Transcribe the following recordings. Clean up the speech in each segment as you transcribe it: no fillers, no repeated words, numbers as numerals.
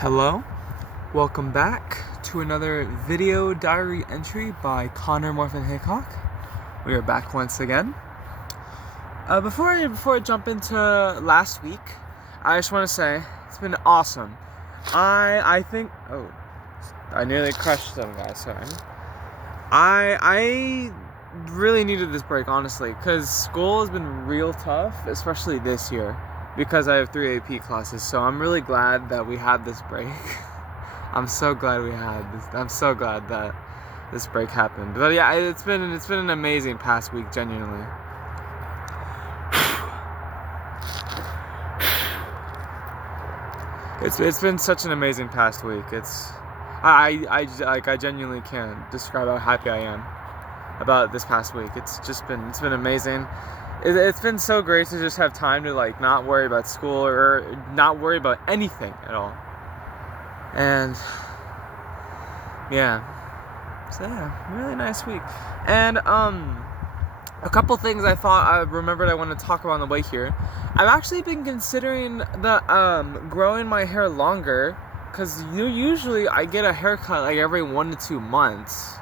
Hello, welcome back to another video diary entry by Connor Morphin Haycock. We are back once again. Before I jump into last week, I just want to say it's been awesome. I think I nearly crushed them, guys. Sorry. I really needed this break, honestly, because school has been real tough, especially this year, because I have 3 AP classes. So I'm really glad that we had this break. I'm so glad we had this. I'm so glad that this break happened. But yeah, it's been an amazing past week, genuinely. It's been such an amazing past week. I genuinely can't describe how happy I am about this past week. It's been amazing. It's been so great to just have time to not worry about school or not worry about anything at all. And yeah, so yeah, really nice week. And a couple things I remembered I want to talk about on the way here. I've actually been considering growing my hair longer, because usually I get a haircut every 1 to 2 months.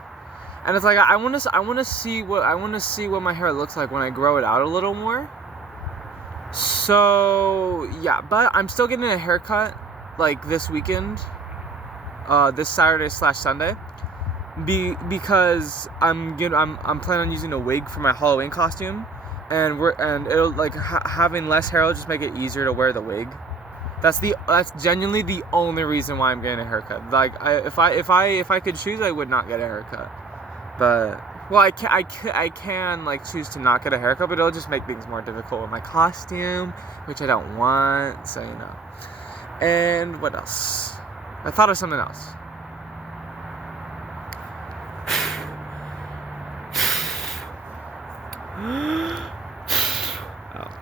And it's I want to see what my hair looks like when I grow it out a little more. So yeah, but I'm still getting a haircut this weekend, this Saturday/Sunday, because I'm planning on using a wig for my Halloween costume, and it'll having less hair will just make it easier to wear the wig. That's genuinely the only reason why I'm getting a haircut. If I could choose, I would not get a haircut. But I can choose to not get a haircut, but it'll just make things more difficult with my costume, which I don't want. So And what else? I thought of something else.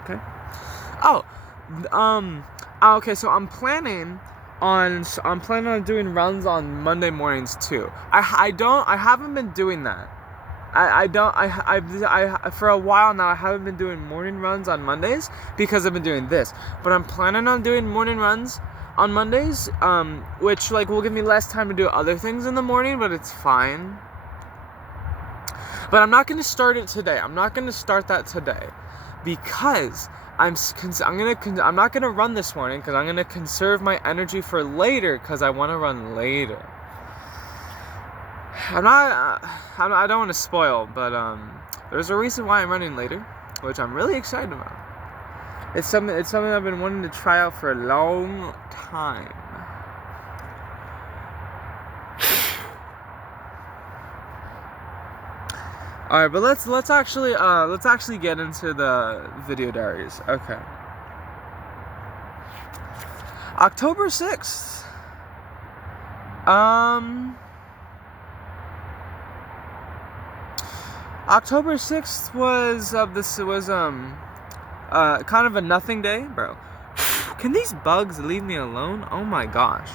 Okay. Okay. So I'm planning on doing runs on Monday mornings too. I haven't been doing that. I for a while now I haven't been doing morning runs on Mondays because I've been doing this. But I'm planning on doing morning runs on Mondays, which will give me less time to do other things in the morning, but it's fine. But I'm not going to start it today. I'm not going to start that today because I'm not gonna run this morning because I'm gonna conserve my energy for later because I want to run later. I don't want to spoil, but there's a reason why I'm running later, which I'm really excited about. It's something I've been wanting to try out for a long time. All right, but let's actually get into the video diaries. Okay. October 6th. October 6th was kind of a nothing day, bro. Can these bugs leave me alone? Oh my gosh.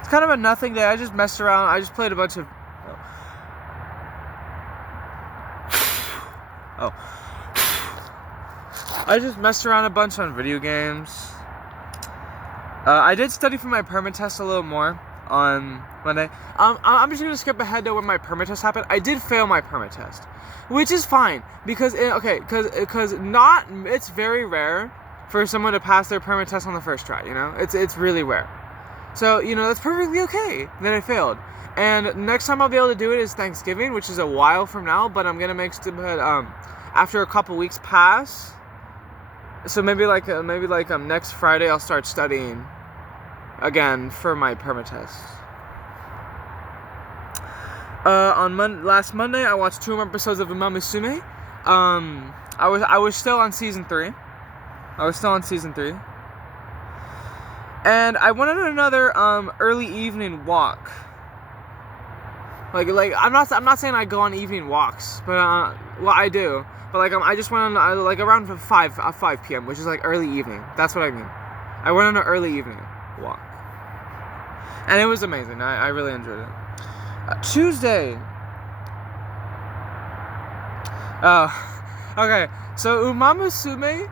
It's kind of a nothing day. I just messed around. I just played a bunch of I just messed around a bunch on video games. I did study for my permit test a little more on Monday. I'm just gonna skip ahead to when my permit test happened. I did fail my permit test, which is fine because it's very rare for someone to pass their permit test on the first try. It's really rare. So that's perfectly okay that I failed. And next time I'll be able to do it is Thanksgiving, which is a while from now. But I'm gonna make after a couple weeks pass. So maybe next Friday I'll start studying again for my permit test. Last Monday I watched 2 more episodes of Umamusume. I was still on season 3. And I went on another early evening walk. I'm not saying I go on evening walks, but I do. But I just went on around 5 p.m., which is early evening. That's what I mean. I went on an early evening walk, and it was amazing. I really enjoyed it. Tuesday. Oh, okay. So Umamusume,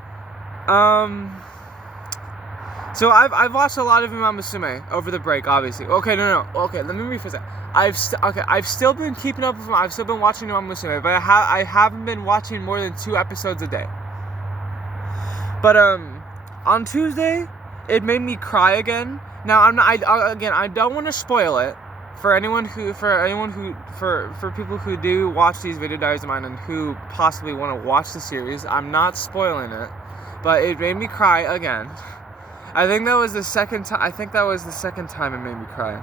So I've watched a lot of Umamusume over the break, obviously. Okay, no. Okay, let me rephrase that. I've still been keeping up with them. I've still been watching Umamusume, but I haven't been watching more than 2 episodes a day. But on Tuesday, it made me cry again. Now I don't want to spoil it for people who do watch these video diaries of mine and who possibly want to watch the series. I'm not spoiling it, but it made me cry again. I think that was the second time. I think that was the second time it made me cry.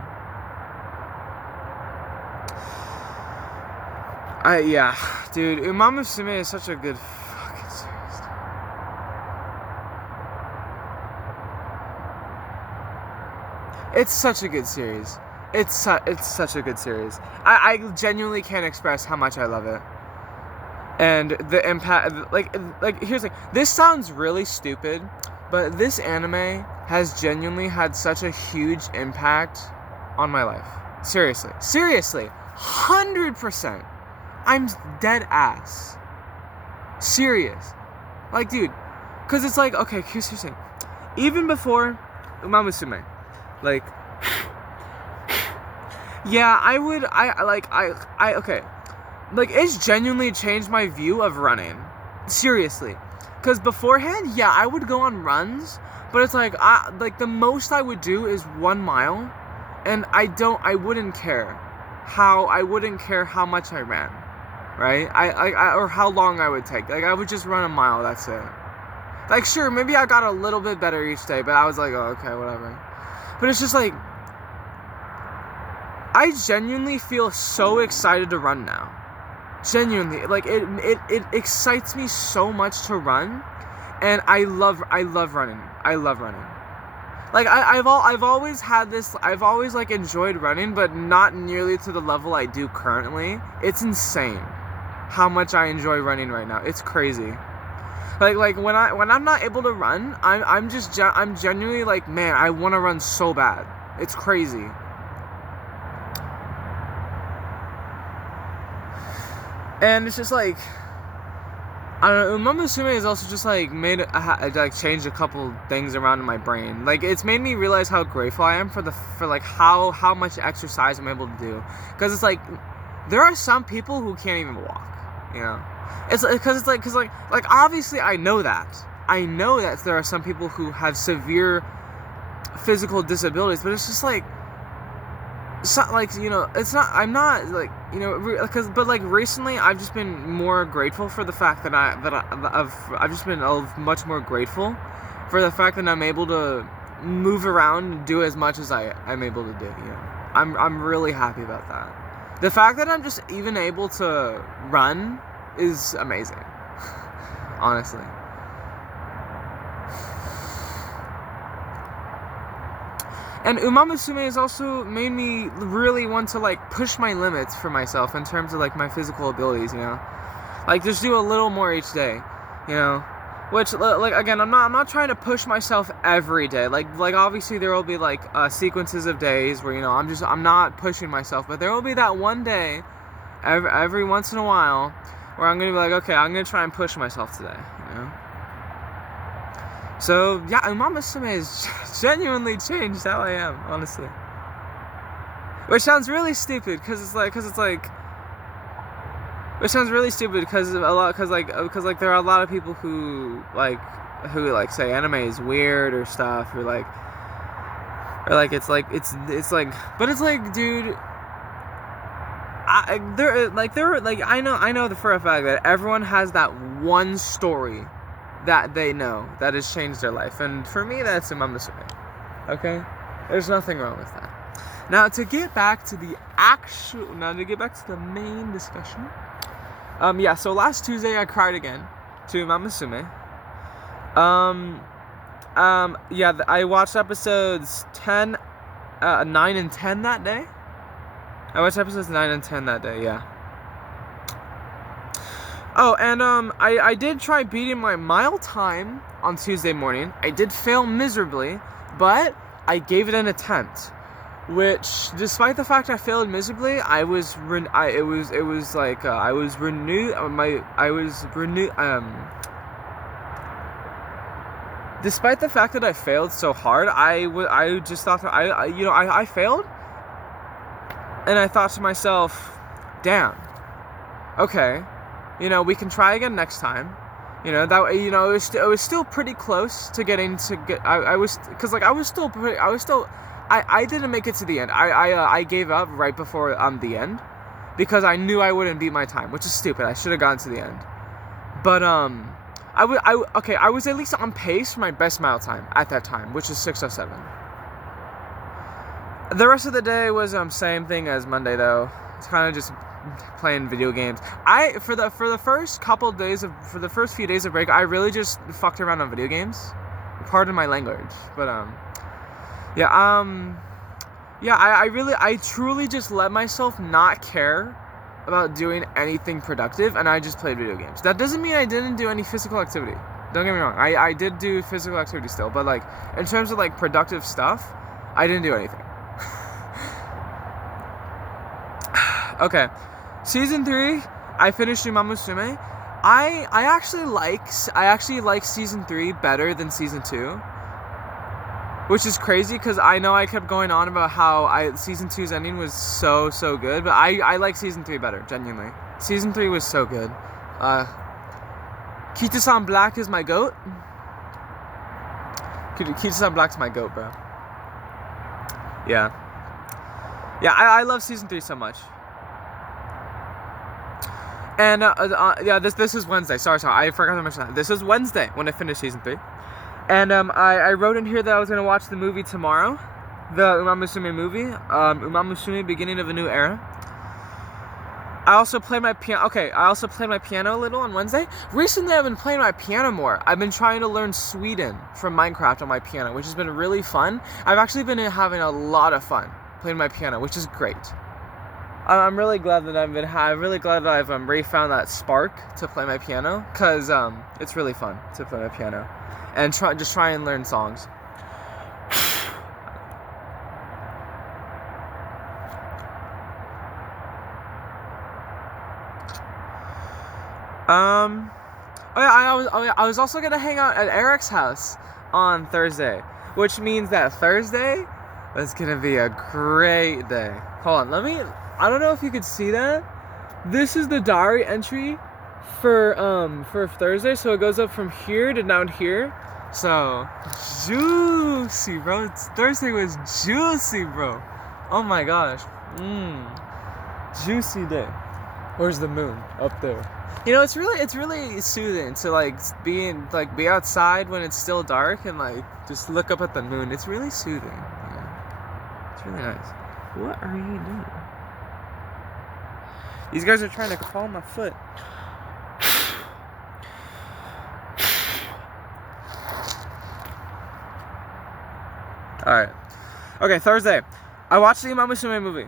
Yeah, dude, Umamusume is such a good fucking series. It's such a good series. It's such a good series. I genuinely can't express how much I love it. And the impact, like here's the thing. This sounds really stupid, but this anime has genuinely had such a huge impact on my life. Seriously, 100%. I'm dead ass. Serious. Like, dude, cause it's like, okay, here's the thing. Even before Umamusume, like, yeah, okay. Like, it's genuinely changed my view of running. Seriously. Because beforehand, yeah, I would go on runs, but it's like, the most I would do is 1 mile, and I wouldn't care how much I ran, right? Or how long I would take. Like, I would just run 1 mile, that's it. Like, sure, maybe I got a little bit better each day, but I was like, oh, okay, whatever. But it's just like, I genuinely feel so excited to run now. Genuinely, like, it excites me so much to run, and I love running. Like, I've always had this. I've always, like, enjoyed running, but not nearly to the level I do currently. It's insane how much I enjoy running right now. It's crazy. Like when I'm not able to run, I'm genuinely like, man, I want to run so bad. It's crazy. And it's just like, I don't know, Umamusume has also just like changed a couple things around in my brain. Like, it's made me realize how grateful I am for like how much exercise I'm able to do. Because it's like, there are some people who can't even walk, you know? It's because obviously I know that there are some people who have severe physical disabilities, but it's just like, it's not like, you know, I'm not like, you know, but like recently I've just been more grateful for the fact that I've just been much more grateful for the fact that I'm able to move around and do as much as I'm able to do, you know. I'm really happy about that. The fact that I'm just even able to run is amazing. Honestly. And Umamusume has also made me really want to, like, push my limits for myself in terms of, like, my physical abilities, you know? Like, just do a little more each day, you know? Which, like, again, I'm not trying to push myself every day. Like obviously there will be, like, sequences of days where, you know, I'm not pushing myself. But there will be that one day, every once in a while, where I'm going to be like, okay, I'm going to try and push myself today, you know? So, yeah, Umamusume has genuinely changed how I am, honestly. Which sounds really stupid, which sounds really stupid because there are a lot of people who say anime is weird or stuff, or like it's like, but it's like, dude, I know for a fact that everyone has that one story that they know that has changed their life, and for me that's Umamusume. Okay, there's nothing wrong with that. Now to get back to the main discussion. Yeah, so last Tuesday I cried again to Umamusume. Yeah, I watched episodes 9 and 10 that day. I watched episodes 9 and 10 that day, yeah. Oh, and I did try beating my mile time on Tuesday morning. I did fail miserably, but I gave it an attempt. Which, despite the fact I failed miserably, I was renewed. despite the fact that I failed so hard, I just thought that I failed, and I thought to myself, damn, okay, we can try again next time. It was still pretty close to getting to get. I didn't make it to the end. I gave up right before the end because I knew I wouldn't beat my time, which is stupid. I should have gone to the end. But I was at least on pace for my best mile time at that time, which is 6:07. The rest of the day was same thing as Monday though. It's kind of just playing video games. For the first few days of break, I really just fucked around on video games. Pardon my language, but I truly just let myself not care about doing anything productive, and I just played video games. That doesn't mean I didn't do any physical activity. Don't get me wrong. I did do physical activity still, but like in terms of like productive stuff, I didn't do anything. Okay. Season 3, I finished Umamusume. I actually like season 3 better than season 2, which is crazy because I know I kept going on about how season 2's ending was so good, but I like season 3 better, genuinely. Season 3 was so good. Kita-san Black is my goat. Kita-san Black's my goat, bro. Yeah, I love season 3 so much. And this is Wednesday. Sorry, I forgot to mention that. This is Wednesday when I finished season 3. And I wrote in here that I was gonna watch the movie tomorrow, the Umamusume movie, Umamusume, Beginning of a New Era. I also played my piano. Okay, I also played my piano a little on Wednesday. Recently, I've been playing my piano more. I've been trying to learn Sweden from Minecraft on my piano, which has been really fun. I've actually been having a lot of fun playing my piano, which is great. I'm really glad that I've really found that spark to play my piano, cause it's really fun to play my piano, and try and learn songs. I was also gonna hang out at Erick's house on Thursday, which means that Thursday is gonna be a great day. Hold on, I don't know if you could see that. This is the diary entry for Thursday, so it goes up from here to down here. So juicy, bro. Thursday was juicy, bro. Oh my gosh. Juicy day. Where's the moon? Up there. It's really soothing to be outside when it's still dark and just look up at the moon. It's really soothing. Yeah. It's really nice. What are you doing? These guys are trying to crawl my foot. Alright. Okay, Thursday. I watched the Umamusume movie.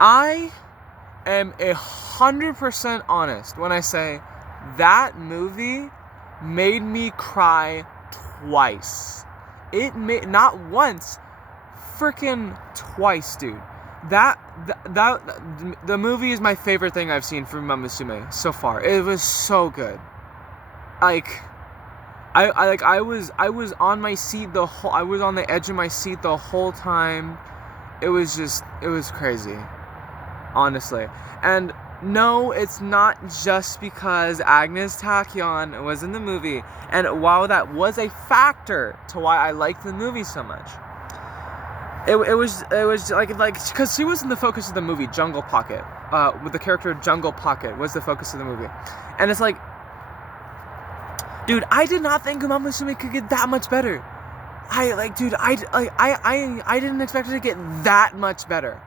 I am 100% honest when I say that movie made me cry twice. It made, not once, freaking twice, dude. The movie is my favorite thing I've seen from Umamusume so far. It was so good. I was on my seat I was on the edge of my seat the whole time. It was crazy, honestly. And no, it's not just because Agnes Tachyon was in the movie. And while that was a factor to why I liked the movie so much, it was because she was in the focus of the movie. Jungle Pocket, with the character Jungle Pocket was the focus of the movie, and it's like, dude, I did not think Umamusume could get that much better. I didn't expect it to get that much better.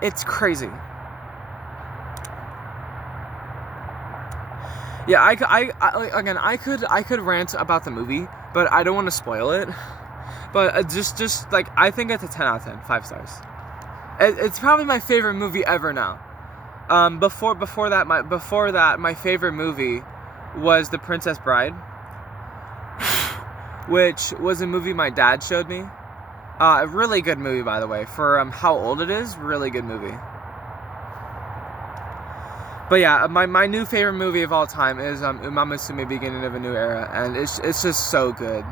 It's crazy. Yeah, I could rant about the movie, but I don't want to spoil it. But I think it's a 10 out of 10, 5 stars. It's probably my favorite movie ever now. Before that, my favorite movie was The Princess Bride, which was a movie my dad showed me. A really good movie, by the way, for how old it is. Really good movie. But yeah, my new favorite movie of all time is Umamusume, Beginning of a New Era, and it's just so good.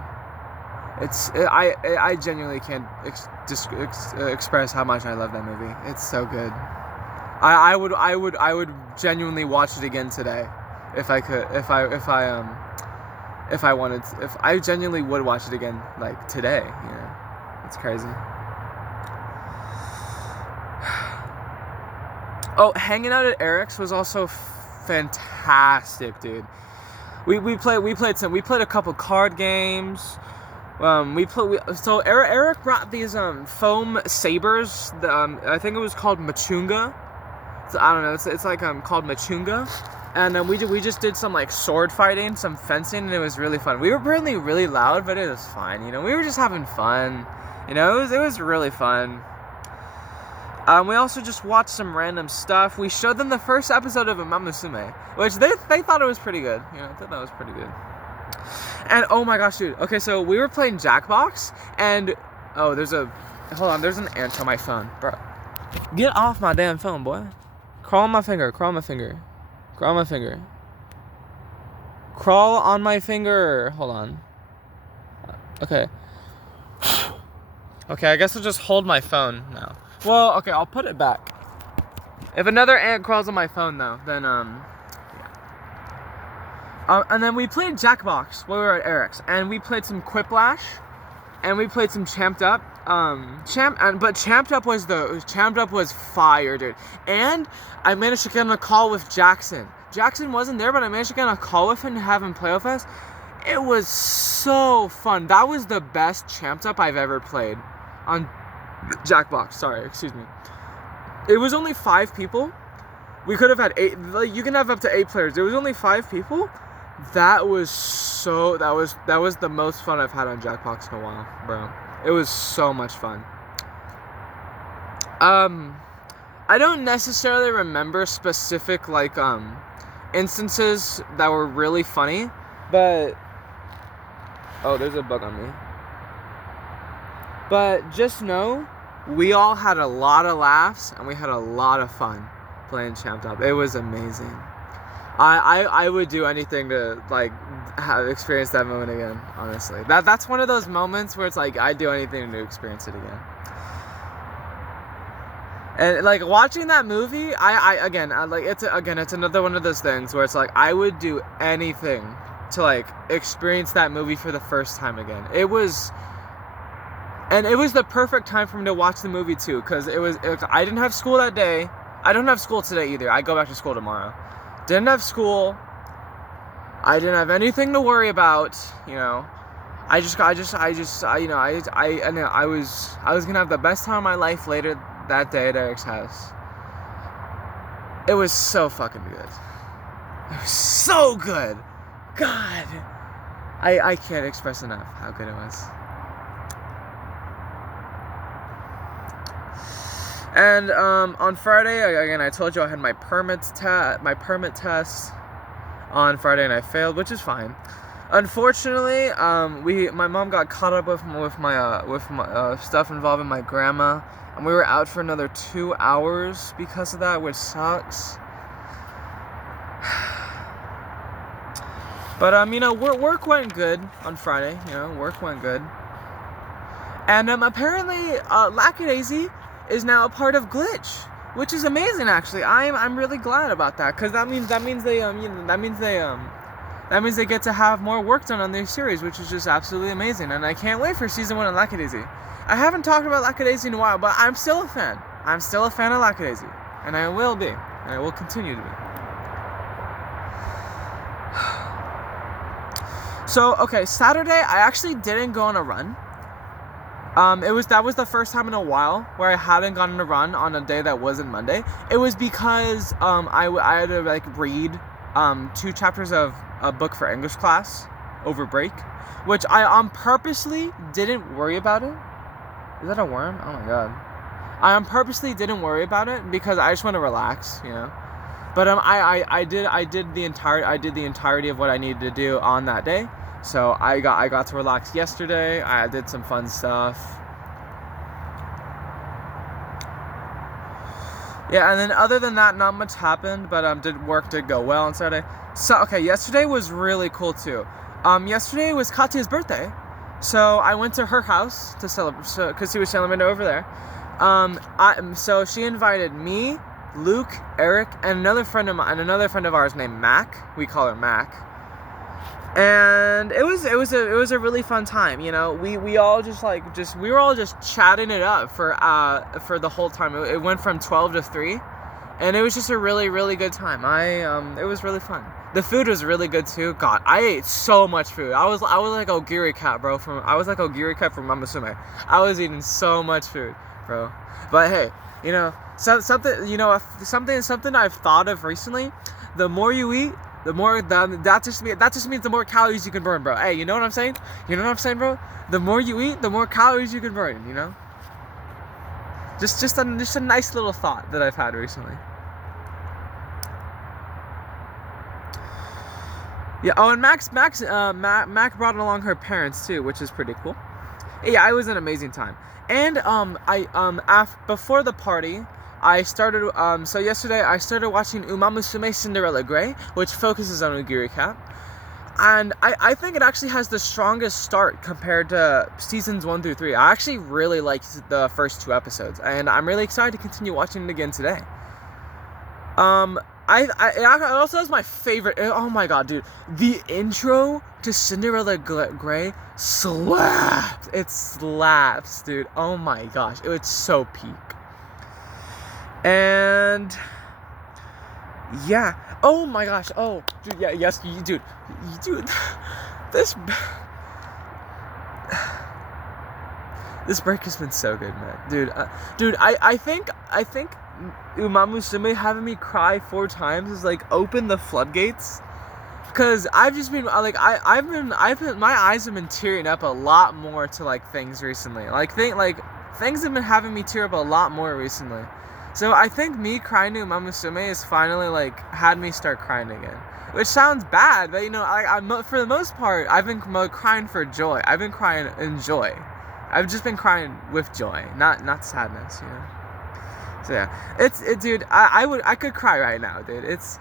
I genuinely can't express how much I love that movie. It's so good. I would genuinely watch it again today, if I could. If I wanted. If I genuinely would watch it again, like today. You know, it's crazy. Oh, hanging out at Erick's was also fantastic, dude. We played a couple card games. So Erick brought these foam sabers. I think it was called Machunga. So, I don't know. It's like called Machunga, and we just did some like sword fighting, some fencing, and it was really fun. We were apparently really loud, but it was fine. You know, we were just having fun. You know, it was really fun. We also just watched some random stuff. We showed them the first episode of Umamusume, which they thought it was pretty good. You know, they thought that was pretty good. And oh my gosh, dude. Okay, so we were playing Jackbox, and there's an ant on my phone, bro. Get off my damn phone, boy. Crawl on my finger. Crawl on my finger. Crawl on my finger. Crawl on my finger. Hold on. Okay. Okay, I guess I'll just hold my phone now. Well, okay, I'll put it back. If another ant crawls on my phone, though, then, yeah. And then we played Jackbox while we were at Erick's, and we played some Quiplash, and we played some Champed Up. But Champed Up was fire, dude. And I managed to get on a call with Jackson. Jackson wasn't there, but I managed to get on a call with him to have him play with us. It was so fun. That was the best Champed Up I've ever played on Jackbox. Sorry, excuse me. It was only 5 people. We could have had 8. Like, you can have up to 8 players. It was only 5 people. That was the most fun I've had on Jackbox in a while, bro. It was so much fun. I don't necessarily remember specific instances that were really funny, but there's a bug on me. But just know, we all had a lot of laughs and we had a lot of fun playing Champed Up. It was amazing. I would do anything to have experienced that moment again. Honestly, that's one of those moments where it's like I'd do anything to experience it again. And watching that movie, it's another one of those things where it's like I would do anything to experience that movie for the first time again. It was the perfect time for me to watch the movie too, because I didn't have school that day. I don't have school today either. I go back to school tomorrow. Didn't have school. I didn't have anything to worry about. You know, I was gonna have the best time of my life later that day at Erick's house. It was so fucking good. It was so good. God, I can't express enough how good it was. And on Friday, again, I told you I had my permit test on Friday, and I failed, which is fine. Unfortunately, my mom got caught up with my stuff involving my grandma, and we were out for another 2 hours because of that, which sucks. But work went good on Friday. Work went good, and apparently, Lackadaisy is now a part of Glitch, which is amazing. Actually, I'm really glad about that, because that means they get to have more work done on their series, which is just absolutely amazing. And I can't wait for season 1 of Lackadaisy. I haven't talked about Lackadaisy in a while, but I'm still a fan. I'm still a fan of Lackadaisy, and I will be, and I will continue to be. So okay, Saturday I actually didn't go on a run. That was the first time in a while where I hadn't gone on a run on a day that wasn't Monday. It was because I had to read 2 chapters of a book for English class over break, which I purposely didn't worry about it. Is that a worm? Oh my god. I purposely didn't worry about it because I just want to relax, you know. But I did the entirety of what I needed to do on that day. So I got to relax yesterday. I did some fun stuff. Yeah, and then other than that, not much happened, but work did go well on Saturday. So okay, yesterday was really cool too. Yesterday was Katia's birthday, So I went to her house to celebrate, because she was celebrating over there. So she invited me, Luke, Eric, and another friend of ours named Mac. We call her Mac. And it was a really fun time, you know. We were all just chatting it up for the whole time. It went from 12 to 3, and it was just a really, really good time. It was really fun. The food was really good too. God, I ate so much food. I was like Ogiri cat, bro. From Umamusume. I was eating so much food, bro. But hey, you know, something I've thought of recently. The more you eat, that just means the more calories you can burn, bro. Hey, you know what I'm saying? You know what I'm saying, bro? The more you eat, the more calories you can burn. You know? Just a nice little thought that I've had recently. Yeah. Oh, and Mac brought along her parents too, which is pretty cool. Yeah, it was an amazing time. And before the party, I started, so yesterday I started watching Umamusume Cinderella Gray, which focuses on Ogiri Cat. And I think it actually has the strongest start compared to seasons 1 through 3. I actually really liked the first 2 episodes, and I'm really excited to continue watching it again today. It also has my favorite, oh my god, dude. The intro to Cinderella Gray slaps. It slaps, dude. Oh my gosh, it was so peak. And yeah, oh my gosh, oh dude, yeah, yes, dude, this break has been so good, man, dude. I think Umamusume having me cry 4 times is like open the floodgates, cause I've just been like my eyes have been tearing up a lot more to like things recently, things have been having me tear up a lot more recently. So I think me crying to Umamusume has finally like had me start crying again, which sounds bad, but you know, I'm for the most part I've been crying for joy. I've been crying in joy. I've just been crying with joy, not sadness, you know. So yeah, dude. I could cry right now, dude. It's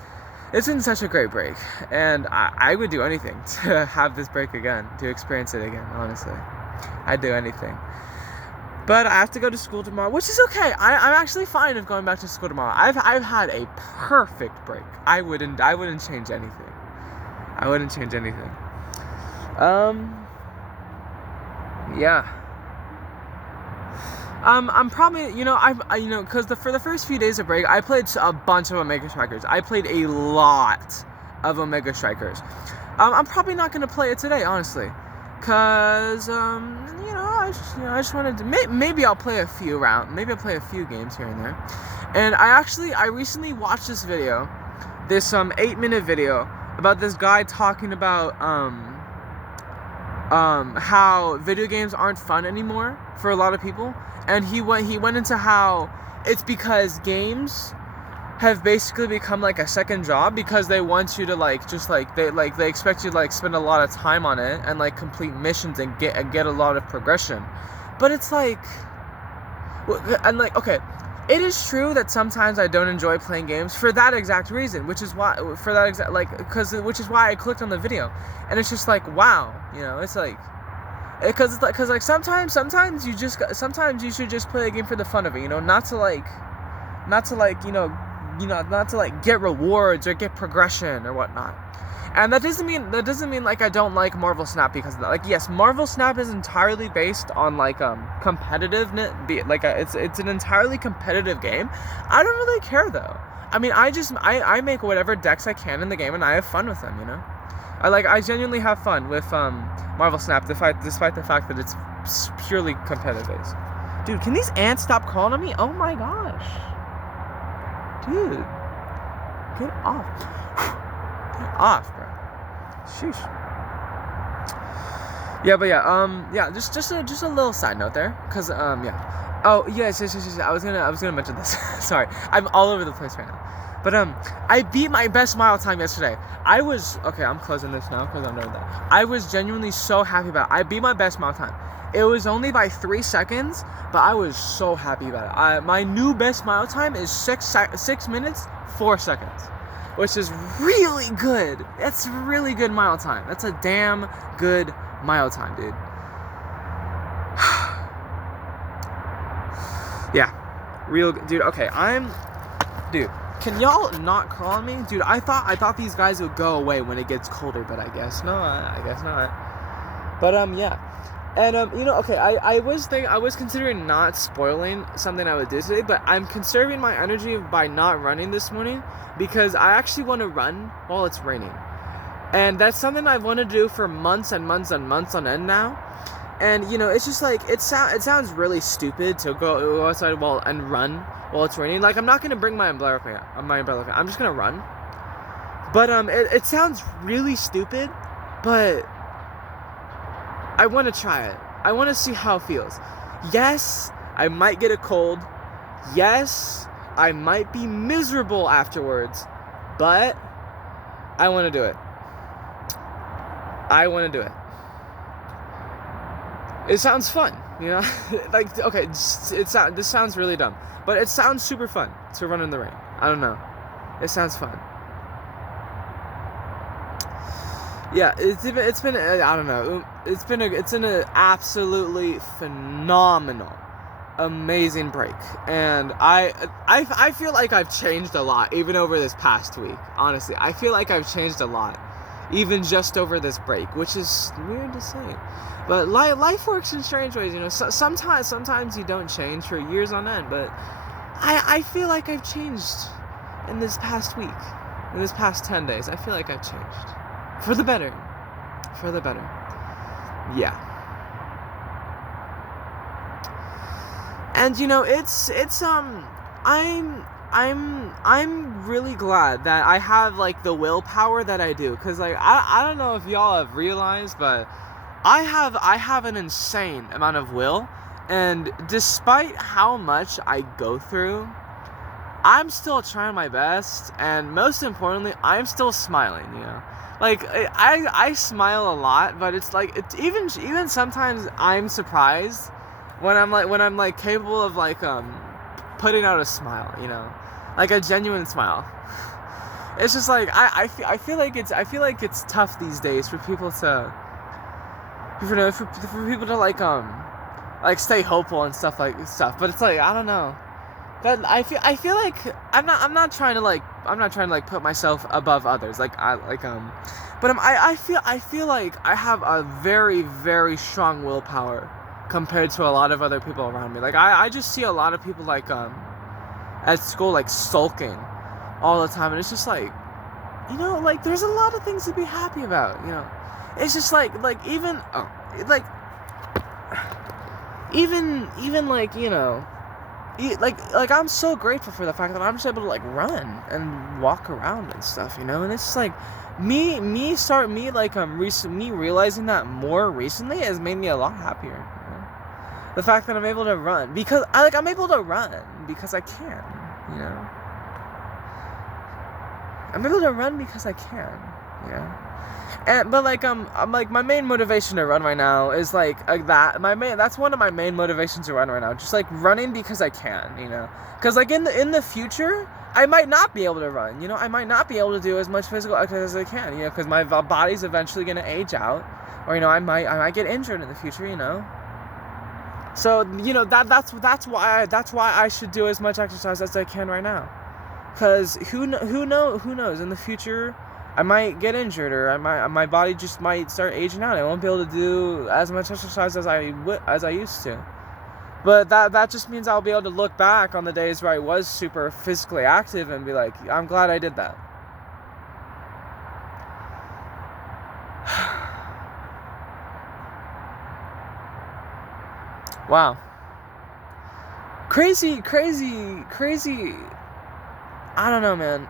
been such a great break, and I would do anything to have this break again, to experience it again. Honestly, I'd do anything. But I have to go to school tomorrow, which is okay. I'm actually fine with going back to school tomorrow. I've had a perfect break. I wouldn't change anything. I wouldn't change anything. Yeah. I'm probably, you know, because for the first few days of break, I played a bunch of Omega Strikers. I played a lot of Omega Strikers. I'm probably not gonna play it today, honestly, cause I just wanted to. Maybe I'll play a few games here and there. And I recently watched this video, this 8-minute video about this guy talking about how video games aren't fun anymore for a lot of people, and he went into how it's because games have basically become like a second job, because they want you to they expect you to spend a lot of time on it and complete missions and get a lot of progression. But it's okay, it is true that sometimes I don't enjoy playing games for that exact reason, which is why I clicked on the video, and it's just wow, you know, it's because sometimes you should just play a game for the fun of it, you know, not to get rewards or get progression or whatnot. And that doesn't mean I don't like Marvel Snap because of that. Yes, Marvel Snap is entirely based on competitiveness. It's an entirely competitive game. I don't really care though. I mean, I make whatever decks I can in the game and I have fun with them, you know. I genuinely have fun with Marvel Snap despite the fact that it's purely competitive based. Dude, can these ants stop calling on me? Oh my gosh. Dude, get off. Get off, bro. Sheesh. Yeah, but yeah, just a little side note there, cause yeah. Oh yes. I was gonna mention this. Sorry, I'm all over the place right now. But I beat my best mile time yesterday. I'm closing this now because I'm done with that. I was genuinely so happy about it. I beat my best mile time. It was only by 3 seconds, but I was so happy about it. My new best mile time is 6 minutes 4 seconds, which is really good. That's really good mile time. That's a damn good mile time, dude. Dude, okay, dude, can y'all not call on me? Dude, I thought these guys would go away when it gets colder, but I guess not. But, yeah. And, okay, I was considering not spoiling something I would do today, but I'm conserving my energy by not running this morning because I actually want to run while it's raining. And that's something I've wanted to do for months and months and months on end now. And, it's just like, it sounds really stupid to go outside and run while it's raining. Like, I'm not going to bring my umbrella. I'm just going to run. But, it sounds really stupid, but I want to try it. I want to see how it feels. Yes, I might get a cold. Yes, I might be miserable afterwards. But I want to do it. It sounds fun, like, okay, this sounds really dumb, but it sounds super fun to run in the rain. I don't know. It sounds fun. Yeah, it's been I don't know. It's been an absolutely phenomenal, amazing break, and I feel like I've changed a lot even over this past week. Honestly, I feel like I've changed a lot, even just over this break, which is weird to say. But life works in strange ways, sometimes you don't change for years on end, but I feel like I've changed in this past week, in this past 10 days. I feel like I've changed. For the better. Yeah. And, I'm really glad that I have, like, the willpower that I do, because, like, I don't know if y'all have realized, but I have an insane amount of will, and despite how much I go through, I'm still trying my best, and most importantly, I'm still smiling, Like, I smile a lot, but it's like, even sometimes I'm surprised when I'm capable of, like, putting out a smile, like a genuine smile. It's just like, I feel like it's tough these days for people to, for people to like stay hopeful and stuff, but it's like, I don't know. But I feel like I'm not trying to put myself above others, but I feel like I have a very, very strong willpower compared to a lot of other people around me. Like, I just see a lot of people at school, like, sulking all the time, and it's just like, like, there's a lot of things to be happy about, It's just like even I'm so grateful for the fact that I'm just able to, like, run and walk around and stuff, and it's just like me realizing that more recently has made me a lot happier. The fact that I'm able to run because I'm able to run because I can, I'm able to run because I can, But my main motivation to run right now is that's one of my main motivations to run right now. Just like running because I can, Because like in the future, I might not be able to run, I might not be able to do as much physical exercise as I can, because my body's eventually gonna age out, or I might get injured in the future, So that's why I should do as much exercise as I can right now, because who knows in the future. I might get injured, or my body just might start aging out. I won't be able to do as much exercise as I used to. But that just means I'll be able to look back on the days where I was super physically active and be like, I'm glad I did that. Wow. Crazy. I don't know, man.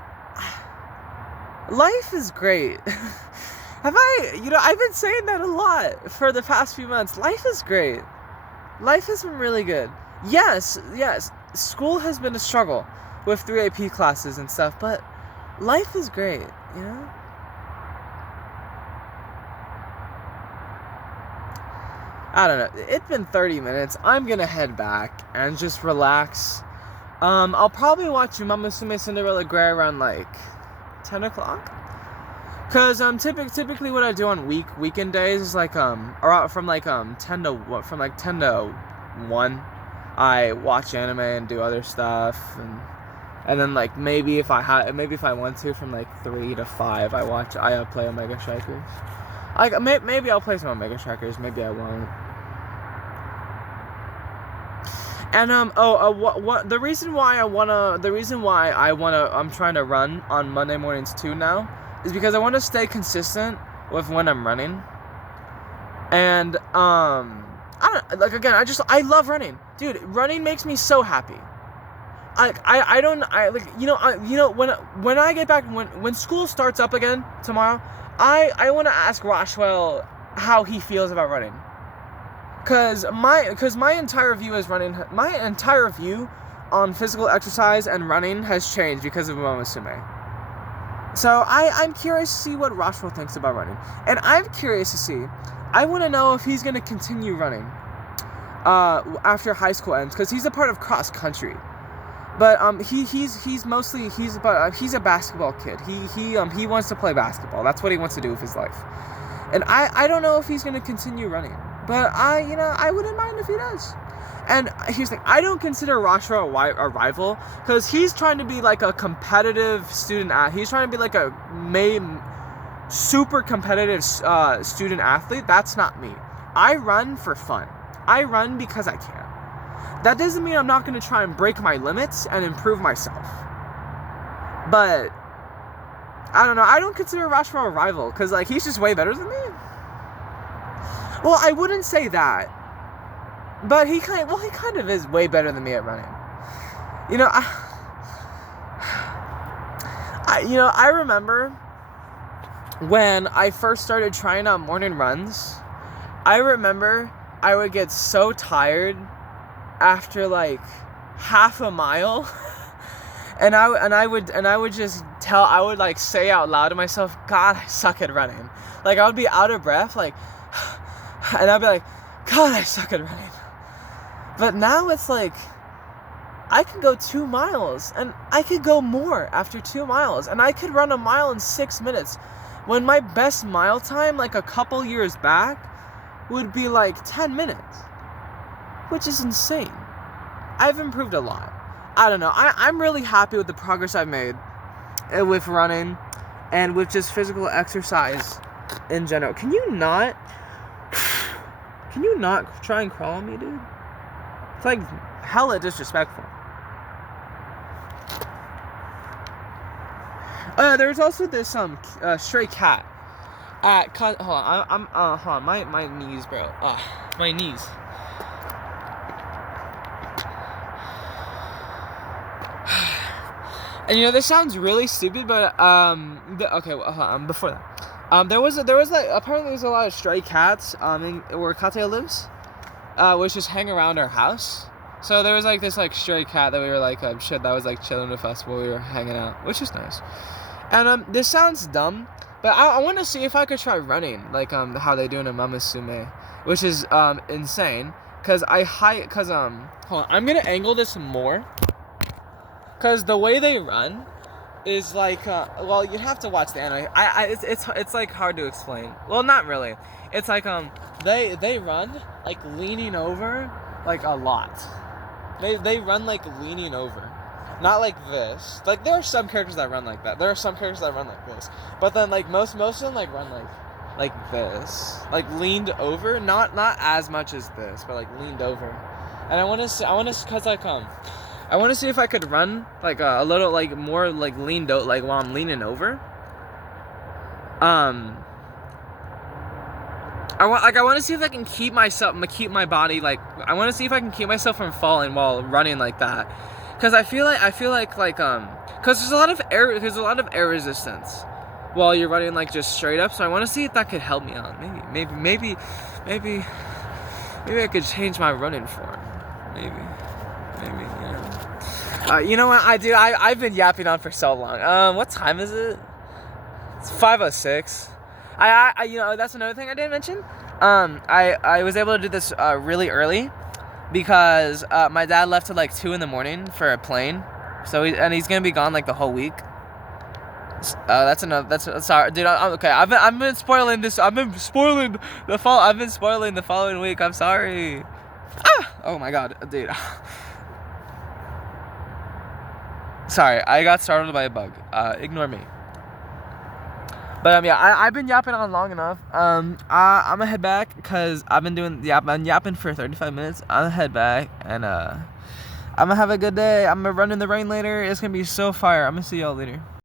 Life is great. I've been saying that a lot for the past few months. Life is great. Life has been really good. Yes, school has been a struggle with 3 AP classes and stuff, but life is great, I don't know. It's been 30 minutes. I'm gonna head back and just relax. I'll probably watch Umamusume Cinderella Gray around, 10 o'clock, because typically what I do on weekend days is or from 10 to 1, I watch anime and do other stuff, and then like maybe if I want to, from like 3 to 5, I play Omega Strikers. Maybe I'll play some Omega Strikers, maybe I won't. And the reason why I'm trying to run on Monday mornings too now is because I want to stay consistent with when I'm running. And I love running, dude. Running makes me so happy. When I get back, when school starts up again tomorrow, I want to ask Roswell how he feels about running. Cause my entire view on physical exercise and running has changed because of Umamusume. So I'm curious to see what Roswell thinks about running, and I'm curious to see. I want to know if he's gonna continue running after high school ends, because he's a part of cross country. But he's a basketball kid. He wants to play basketball. That's what he wants to do with his life. And I don't know if he's gonna continue running. But I wouldn't mind if he does. And here's the thing, I don't consider Roswell a rival, because he's trying to be like a competitive student. He's trying to be like a super competitive student athlete. That's not me. I run for fun. I run because I can. That doesn't mean I'm not going to try and break my limits and improve myself. But I don't know. I don't consider Roswell a rival, because like he's just way better than me. Well, I wouldn't say that, but he kind of is way better than me at running. I remember when I first started trying out morning runs. I remember I would get so tired after like half a mile, and I would like say out loud to myself, God, I suck at running. Like I would be out of breath, like. And I'd be like, God, I suck at running. But now it's like, I can go 2 miles, and I could go more after 2 miles, and I could run a mile in 6 minutes, when my best mile time, like a couple years back, would be like 10 minutes, which is insane. I've improved a lot. I don't know. I'm really happy with the progress I've made with running and with just physical exercise in general. Can you not try and crawl on me, dude? It's like hella disrespectful. There's also this stray cat hold on, my knees, bro. My knees. And this sounds really stupid, but before that. There was like, apparently there's a lot of stray cats where Katia lives, which just hang around our house. So there was like this like stray cat that we were like that was like chilling with us while we were hanging out, which is nice. And this sounds dumb, but I want to see if I could try running like how they do in Umamusume, which is insane. Cause hold on, I'm gonna angle this more. Cause the way they run is like, you'd have to watch the anime. It's like hard to explain. Well, not really. It's like they run like leaning over like a lot. They run like leaning over, not like this. Like there are some characters that run like that. There are some characters that run like this. But then like most of them like run like this, like leaned over. Not as much as this, but like leaned over. And I want to see if I could run like a little like more like leaned out, like while I'm leaning over. I want to see if I can keep my body like, I want to see if I can keep myself from falling while running like that, because I feel like because there's a lot of air resistance while you're running like just straight up. So I want to see if that could help me out. Maybe I could change my running form. Maybe. You know what, I've been yapping on for so long. What time is it? It's 5:06. That's another thing I didn't mention. I was able to do this really early because my dad left at like 2 a.m. for a plane. So he's gonna be gone like the whole week. Sorry, dude. Okay. I've been spoiling this. I've been spoiling the following week. I'm sorry. Oh my god, dude. Sorry, I got startled by a bug. Ignore me. But yeah, I've been yapping on long enough. I'm gonna head back because I've been yapping for 35 minutes. I'm gonna head back and I'm gonna have a good day. I'm gonna run in the rain later. It's gonna be so fire. I'm gonna see y'all later.